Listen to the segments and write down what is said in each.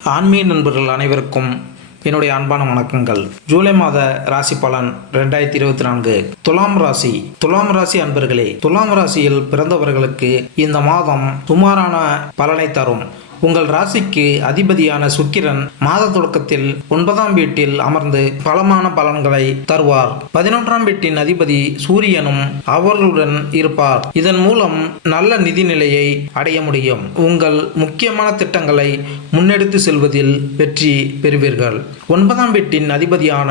ஆன்மீக நண்பர்கள் அனைவருக்கும் என்னுடைய அன்பான வணக்கங்கள். ஜூலை மாத ராசி பலன் 2024. துலாம் ராசி அன்பர்களே, துலாம் ராசியில் பிறந்தவர்களுக்கு இந்த மாதம் சுமாரான பலனை தரும். உங்கள் ராசிக்கு அதிபதியான சுக்கிரன் மாத தொடக்கத்தில் 9ஆம் வீட்டில் அமர்ந்து பலமான பலன்களை தருவார். 11ஆம் வீட்டின் அதிபதி சூரியனும் அவர்களுடன் இருப்பார். இதன் மூலம் நல்ல நிதி நிலையை அடைய முடியும். உங்கள் முக்கியமான திட்டங்களை முன்னெடுத்து செல்வதில் வெற்றி பெறுவீர்கள். 9ஆம் வீட்டின் அதிபதியான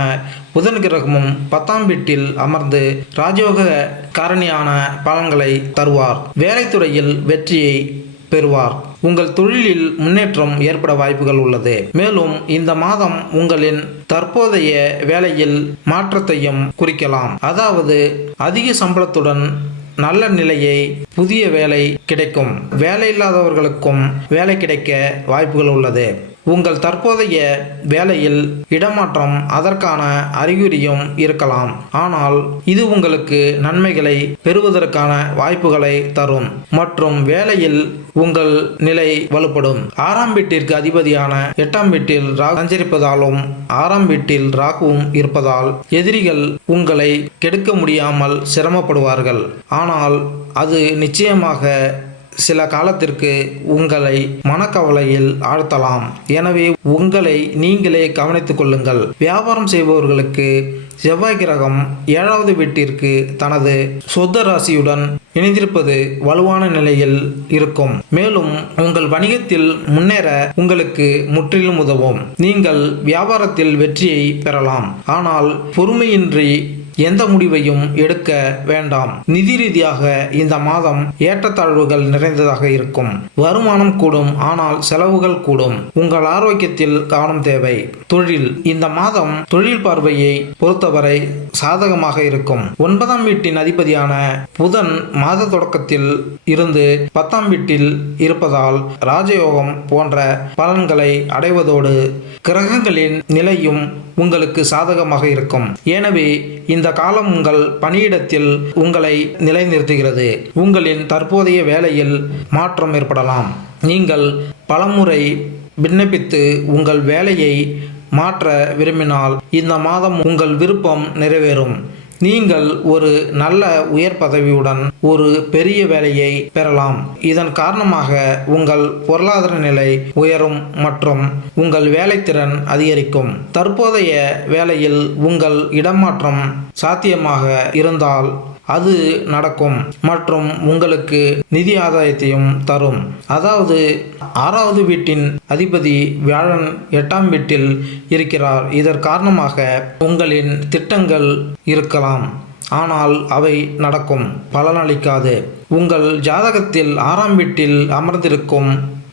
புதன் கிரகமும் 10ஆம் வீட்டில் அமர்ந்து ராஜயோக காரணியான பலன்களை தருவார். வேலைத்துறையில் வெற்றியை பெறுவார். உங்கள் தொழிலில் முன்னேற்றம் ஏற்பட வாய்ப்புகள் உள்ளது. மேலும் இந்த மாதம் உங்களின் தற்போதைய வேலையில் மாற்றத்தையும் குறிக்கலாம். அதாவது அதிக சம்பளத்துடன் நல்ல நிலையை புதிய வேலை கிடைக்கும். வேலை இல்லாதவர்களுக்கும் வேலை கிடைக்க வாய்ப்புகள் உள்ளது. உங்கள் தற்போதைய வேலையில் இடமாற்றம் அதற்கான அறிகுறியும் இருக்கலாம். ஆனால் இது உங்களுக்கு நன்மைகளை பெறுவதற்கான வாய்ப்புகளை தரும் மற்றும் வேலையில் உங்கள் நிலை வலுப்படும். 6ஆம் வீட்டிற்கு அதிபதியான 8ஆம் வீட்டில் ராகு சஞ்சரிப்பதாலும் 6ஆம் வீட்டில் ராகுவும் இருப்பதால் எதிரிகள் உங்களை கெடுக்க முடியாமல் சிரமப்படுவார்கள். ஆனால் அது நிச்சயமாக சில காலத்திற்கு உங்களை மனக்கவலையில் ஆழ்த்தலாம். எனவே உங்களை நீங்களே கவனித்துக் கொள்ளுங்கள். வியாபாரம் செய்பவர்களுக்கு செவ்வாய் கிரகம் 7வது வீட்டிற்கு தனது சொந்த ராசியுடன் இணைந்திருப்பது வலுவான நிலையில் இருக்கும். மேலும் உங்கள் வணிகத்தில் முன்னேற உங்களுக்கு முற்றிலும் உதவும். நீங்கள் வியாபாரத்தில் வெற்றியை பெறலாம். ஆனால் பொறுமையின்றி எந்த முடிவையும் எடுக்க வேண்டாம். நிதி ரீதியாக இந்த மாதம் ஏற்றத்தாழ்வுகள் நிறைந்ததாக இருக்கும். வருமானம் கூடும், ஆனால் செலவுகள் கூடும். உங்கள் ஆரோக்கியத்தில் கவனம் தேவை. தொழில் இந்த மாதம் தொழில் பார்வையை பொறுத்தவரை சாதகமாக இருக்கும். 9ஆம் வீட்டின் அதிபதியான புதன் மாத தொடக்கத்தில் இருந்து 10ஆம் வீட்டில் இருப்பதால் ராஜயோகம் போன்ற பலன்களை அடைவதோடு கிரகங்களின் நிலையும் உங்களுக்கு சாதகமாக இருக்கும். எனவே இந்த காலம் உங்கள் பணியிடத்தில் உங்களை நிலைநிறுத்துகிறது. உங்களின் தற்போதைய வேலையில் மாற்றம் ஏற்படலாம். நீங்கள் பலமுறை விண்ணப்பித்து உங்கள் வேலையை மாற்ற விரும்பினால் இந்த மாதம் உங்கள் விருப்பம் நிறைவேறும். நீங்கள் ஒரு நல்ல உயர் பதவியுடன் ஒரு பெரிய வேலையை பெறலாம். இதன் காரணமாக உங்கள் பொருளாதார நிலை உயரும் மற்றும் உங்கள் வேலைத்திறன் அதிகரிக்கும். தற்போதைய வேலையில் உங்கள் இடமாற்றம் சாத்தியமாக இருந்தால் அது நடக்கும் மற்றும் உங்களுக்கு நிதி ஆதாயத்தையும் தரும். அதாவது 6வது வீட்டின் அதிபதி வியாழன் 8ஆம் வீட்டில் இருக்கிறார். இதன் காரணமாக உங்களின் திட்டங்கள் இருக்கலாம், ஆனால் அவை நடக்கும், பலனளிக்காது. உங்கள் ஜாதகத்தில் 6ஆம் வீட்டில் அமர்ந்திருக்கும்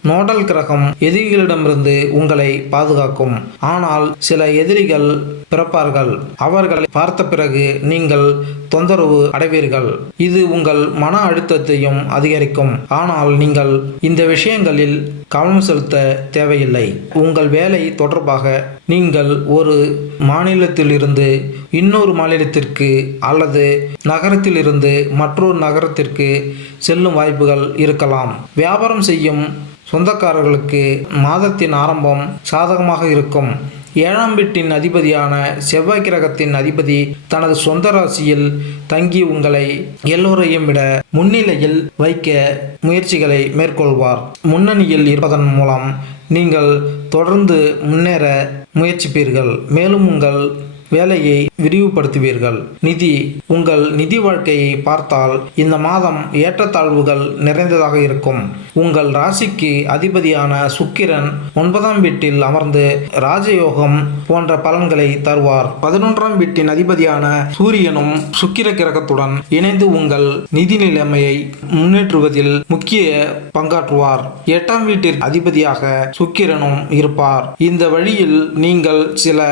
நோடல் கிரகம் எதிரிகளிடமிருந்து உங்களை பாதுகாக்கும். ஆனால் சில எதிரிகள் பிறப்பார்கள். அவர்களை பார்த்த பிறகு நீங்கள் தொந்தரவு அடைவீர்கள். இது உங்கள் மன அழுத்தத்தையும் அதிகரிக்கும். ஆனால் நீங்கள் இந்த விஷயங்களில் கவனம் செலுத்த தேவையில்லை. உங்கள் வேலை தொடர்பாக நீங்கள் ஒரு மாநிலத்திலிருந்து இன்னொரு மாநிலத்திற்கு அல்லது நகரத்திலிருந்து மற்றொரு நகரத்திற்கு செல்லும் வாய்ப்புகள் இருக்கலாம். வியாபாரம் செய்யும் சொந்தக்காரர்களுக்கு மாதத்தின் ஆரம்பம் சாதகமாக இருக்கும். 7ஆம் வீட்டின் அதிபதியான செவ்வாய் கிரகத்தின் அதிபதி தனது சொந்த ராசியில் தங்கி உங்களை எல்லோரையும் விட முன்னிலையில் வைக்க முயற்சிகளை மேற்கொள்வார். முன்னணியில் இருப்பதன் மூலம் நீங்கள் தொடர்ந்து முன்னேற முயற்சிப்பீர்கள். மேலும் உங்கள் வேலையை விரிவுபடுத்துவீர்கள். நிதி உங்கள் நிதி வாழ்க்கையை பார்த்தால் இந்த மாதம் ஏற்றத்தாழ்வுகள் நிறைந்ததாக இருக்கும். உங்கள் ராசிக்கு அதிபதியான சுக்கிரன் 9ஆம் வீட்டில் அமர்ந்து ராஜயோகம் போன்ற பலன்களை தருவார். 11ஆம் வீட்டின் அதிபதியான சூரியனும் சுக்கிர கிரகத்துடன் இணைந்து உங்கள் நிதி நிலைமையை முன்னேற்றுவதில் முக்கிய பங்காற்றுவார். 8ஆம் வீட்டிற்கு அதிபதியாக சுக்கிரனும் இருப்பார். இந்த வழியில் நீங்கள் சில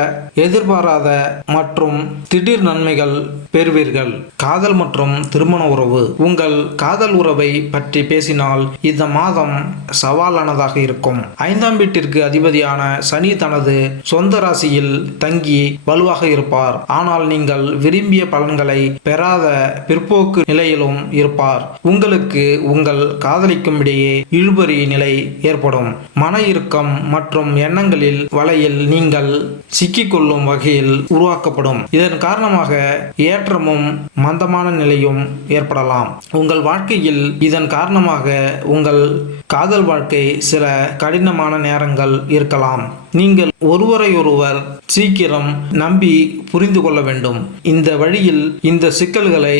எதிர்பாராத மற்றும் திடீர் நன்மைகள் பெறுவீர்கள். காதல் மற்றும் திருமண உறவு. உங்கள் காதல் உறவை பற்றி பேசினால் இந்த மாதம் சவாலானதாக இருக்கும். 5ஆம் வீட்டிற்கு அதிபதியான சனி தனது சொந்த ராசியில் தங்கி வலுவாக இருப்பார். ஆனால் நீங்கள் விரும்பிய பலன்களை பெறாத பிற்போக்கு நிலையிலும் இருப்பார். உங்களுக்கு உங்கள் காதலிக்கும் இடையே இழுபறி நிலை ஏற்படும். மன இறுக்கம் மற்றும் எண்ணங்களில் வலையில் நீங்கள் சிக்கிக்கொள்ளும் வகையில் உருவாக்கப்படும். இதன் காரணமாக ஏற்றமும் மந்தமான நிலையும் ஏற்படலாம். உங்கள் வாழ்க்கையில் இதன் காரணமாக உங்கள் காதல் வாழ்க்கை சில கடினமான நேரங்கள் இருக்கலாம். நீங்கள் ஒருவரையொருவர் சீக்கிரம் நம்பி புரிந்து கொள்ள வேண்டும். இந்த வழியில் இந்த சிக்கல்களை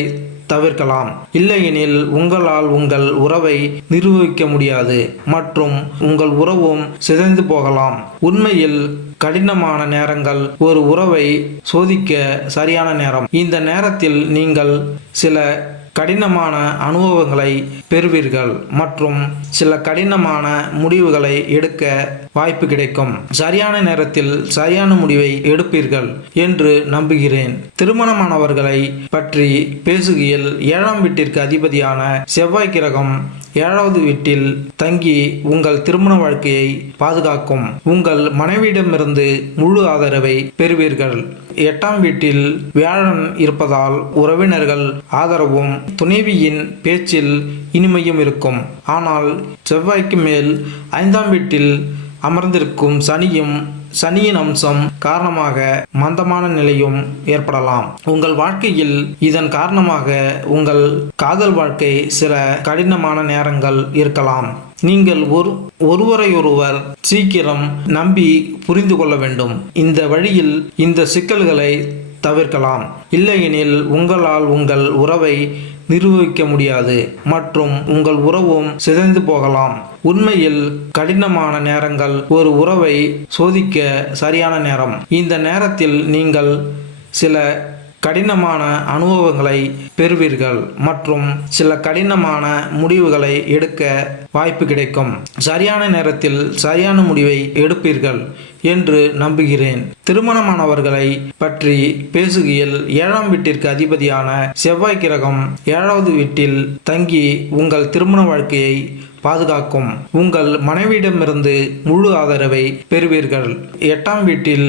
தவிர்க்கலாம். இல்லையெனில் உங்களால் உங்கள் உறவை நிர்வகிக்க முடியாது மற்றும் உங்கள் உறவும் சிதைந்து போகலாம். உண்மையில் கடினமான நேரங்கள் ஒரு உறவை சோதிக்க சரியான நேரம். இந்த நேரத்தில் நீங்கள் சில கடினமான அனுபவங்களை பெறுவீர்கள் மற்றும் சில கடினமான முடிவுகளை எடுக்க வாய்ப்பு கிடைக்கும். சரியான நேரத்தில் சரியான முடிவை எடுப்பீர்கள் என்று நம்புகிறேன். திருமணமானவர்களை பற்றி பேசுகையில் 7ஆம் வீட்டிற்கு அதிபதியான செவ்வாய் கிரகம் 7வது வீட்டில் தங்கி உங்கள் திருமண வாழ்க்கையை பாதுகாக்கும். உங்கள் மனைவியிடமிருந்து முழு ஆதரவை பெறுவீர்கள். 8ஆம் வீட்டில் வியாழன் இருப்பதால் உறவினர்கள் ஆதரவும் துணைவியின் பேச்சில் இனிமையும் இருக்கும். ஆனால் செவ்வாய்க்கு மேல் 5ஆம் வீட்டில் அமர்ந்திருக்கும் சனியின் அம்சம் காரணமாக மந்தமான நிலையும் ஏற்படலாம். உங்கள் வாழ்க்கையில் இதன் காரணமாக உங்கள் காதல் வாழ்க்கை சில கடினமான நேரங்கள் இருக்கலாம். நீங்கள் ஒருவரையொருவர் சீக்கிரம் நம்பி புரிந்து கொள்ள வேண்டும். இந்த வழியில் இந்த சிக்கல்களை தவிர்க்கலாம். இல்லையெனில் உங்களால் உங்கள் உறவை நிர்வகிக்க முடியாது மற்றும் உங்கள் உறவும் சிதைந்து போகலாம். உண்மையில் கடினமான நேரங்கள் ஒரு உறவை சோதிக்க சரியான நேரம். இந்த நேரத்தில் நீங்கள் சில கடினமான அனுபவங்களை பெறுவீர்கள் மற்றும் சில கடினமான முடிவுகளை எடுக்க வாய்ப்பு கிடைக்கும். சரியான நேரத்தில் சரியான முடிவை எடுப்பீர்கள் என்று நம்புகிறேன். திருமணமானவர்களை பற்றி பேசுகையில் 7ஆம் வீட்டிற்கு அதிபதியான செவ்வாய் கிரகம் 7வது வீட்டில் தங்கி உங்கள் திருமண வாழ்க்கையை பாதுகாக்கும். உங்கள் மனைவியிடமிருந்து முழு ஆதரவை பெறுவீர்கள். 8ஆம் வீட்டில்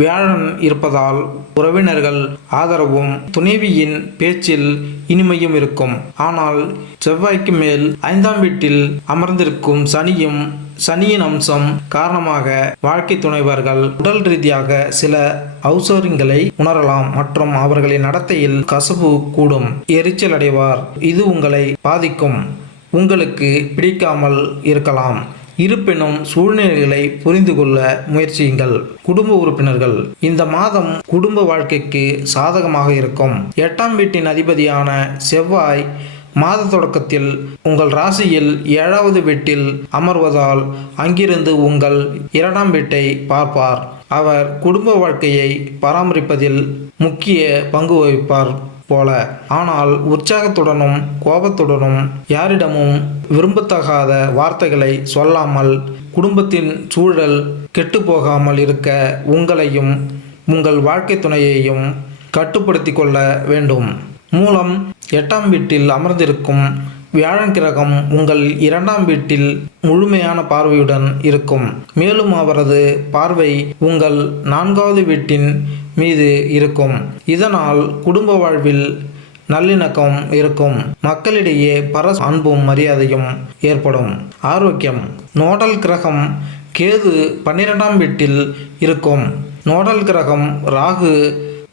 வியாழன் இருப்பதால் உறவினர்கள் ஆதரவும் துணைவியின் பேச்சில் இனிமையும் இருக்கும். ஆனால் செவ்வாய்க்கு மேல் 5ஆம் வீட்டில் அமர்ந்திருக்கும் சனியின் அம்சம் காரணமாக வாழ்க்கை துணைவர்கள் உடல் ரீதியாக சில அவசரங்களை உணரலாம் மற்றும் அவர்களின் நடத்தையில் கசப்பு கூடும். எரிச்சல் அடைவார். இது உங்களை பாதிக்கும். உங்களுக்கு பிடிக்காமல் இருக்கலாம். இருப்பினும் சூழ்நிலைகளை புரிந்து கொள்ள முயற்சியுங்கள். குடும்ப உறுப்பினர்கள். இந்த மாதம் குடும்ப வாழ்க்கைக்கு சாதகமாக இருக்கும். 8ஆம் வீட்டின் அதிபதியான செவ்வாய் மாத தொடக்கத்தில் உங்கள் ராசியில் 7வது வீட்டில் அமர்வதால் அங்கிருந்து உங்கள் 2ஆம் வீட்டை பார்ப்பார். அவர் குடும்ப வாழ்க்கையை பராமரிப்பதில் முக்கிய பங்கு வகிப்பார் போல. ஆனால் உற்சாகத்துடனும் கோபத்துடனும் யாரிடமும் விரும்பத்தகாத வார்த்தைகளை சொல்லாமல் குடும்பத்தின் சூழல் கெட்டுப்போகாமல் இருக்க உங்களையும் உங்கள் வாழ்க்கை துணையையும் கட்டுப்படுத்தி கொள்ள வேண்டும். மூலம் 8ஆம் வீட்டில் அமர்ந்திருக்கும் வியாழன் கிரகம் உங்கள் 2ஆம் வீட்டில் முழுமையான பார்வையுடன் இருக்கும். மேலும் அவரது பார்வை உங்கள் 4வது வீட்டின் மீது இருக்கும். இதனால் குடும்ப வாழ்வில் நல்லிணக்கம் இருக்கும். மக்களிடையே அன்பும் மரியாதையும் ஏற்படும். ஆரோக்கியம். நோடல் கிரகம் கேது 12ஆம் வீட்டில் இருக்கும். நோடல் கிரகம் ராகு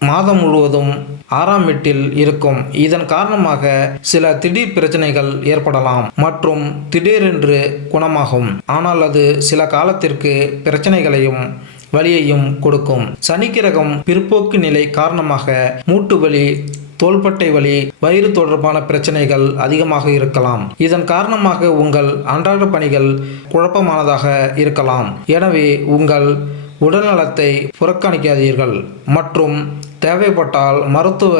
மாதம் முழுவதும் 6ஆம் வீட்டில் இருக்கும். இதன் காரணமாக சில திடீர் பிரச்சனைகள் ஏற்படலாம் மற்றும் திடீரென்று குணமாகும். ஆனால் அது சில காலத்திற்கு பிரச்சனைகளையும் வலியையும் கொடுக்கும். சனிக்கிரகம் பிற்போக்கு நிலை காரணமாக மூட்டு வலி, தோள்பட்டை வலி, வயிறு தொடர்பான பிரச்சனைகள் அதிகமாக இருக்கலாம். இதன் காரணமாக உங்கள் அன்றாட பணிகள் குழப்பமானதாக இருக்கலாம். எனவே உங்கள் உடல்நலத்தை புறக்கணிக்காதீர்கள் மற்றும் தேவைப்பட்டால் மருத்துவ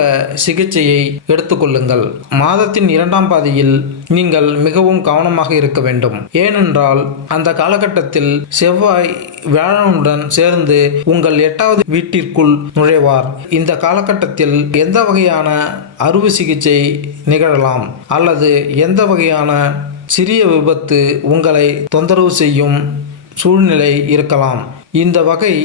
சிகிச்சையை எடுத்துக்கொள்ளுங்கள். மாதத்தின் 2ஆம் பாதியில் நீங்கள் மிகவும் கவனமாக இருக்க வேண்டும். ஏனென்றால் அந்த காலகட்டத்தில் செவ்வாய் வியாழனுடன் சேர்ந்து உங்கள் 8வது வீட்டிற்குள் நுழைவார். இந்த காலகட்டத்தில் எந்த வகையான அறுவை சிகிச்சை நிகழலாம் அல்லது எந்த வகையான சிறிய விபத்து உங்களை தொந்தரவு செய்யும் சூழ்நிலை இருக்கலாம். இந்த வகை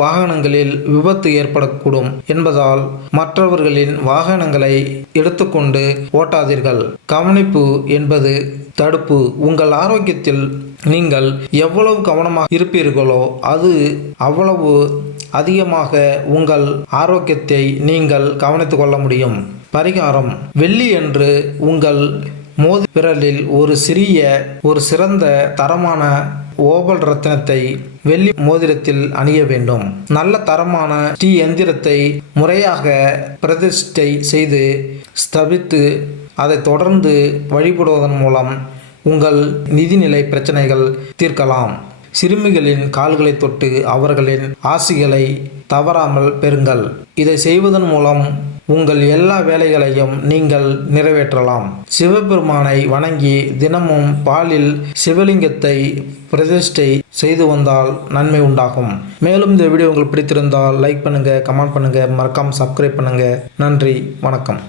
வாகனங்களில் விபத்து ஏற்படக்கூடும் என்பதால் மற்றவர்களின் வாகனங்களை எடுத்துக்கொண்டு ஓட்டாதீர்கள். கவனிப்பு என்பது தடுப்பு. உங்கள் ஆரோக்கியத்தில் நீங்கள் எவ்வளவு கவனமாக இருப்பீர்களோ அது அவ்வளவு அதிகமாக உங்கள் ஆரோக்கியத்தை நீங்கள் கவனித்துக் கொள்ள முடியும். பரிகாரம்: வெள்ளி அன்று உங்கள் மோதி விரலில் ஒரு சிறந்த தரமான ஓபல் ரத்தினத்தை வெள்ளி மோதிரத்தில் அணிய வேண்டும். நல்ல தரமான ஸ்ரீ எந்திரத்தை முறையாக பிரதிஷ்டை செய்து ஸ்தபித்து அதை தொடர்ந்து வழிபடுவதன் மூலம் உங்கள் நிதிநிலை பிரச்சனைகள் தீர்க்கலாம். சிறுமிகளின் கால்களை தொட்டு அவர்களின் ஆசிகளை தவறாமல் பெறுங்கள். இதை செய்வதன் மூலம் உங்கள் எல்லா வேலைகளையும் நீங்கள் நிறைவேற்றலாம். சிவபெருமானை வணங்கி தினமும் பாலில் சிவலிங்கத்தை பிரதிஷ்டை செய்து வந்தால் நன்மை உண்டாகும். மேலும் இந்த வீடியோ உங்களுக்கு பிடித்திருந்தால் லைக் பண்ணுங்க, கமெண்ட் பண்ணுங்க, மறக்காம சப்ஸ்கிரைப் பண்ணுங்க. நன்றி, வணக்கம்.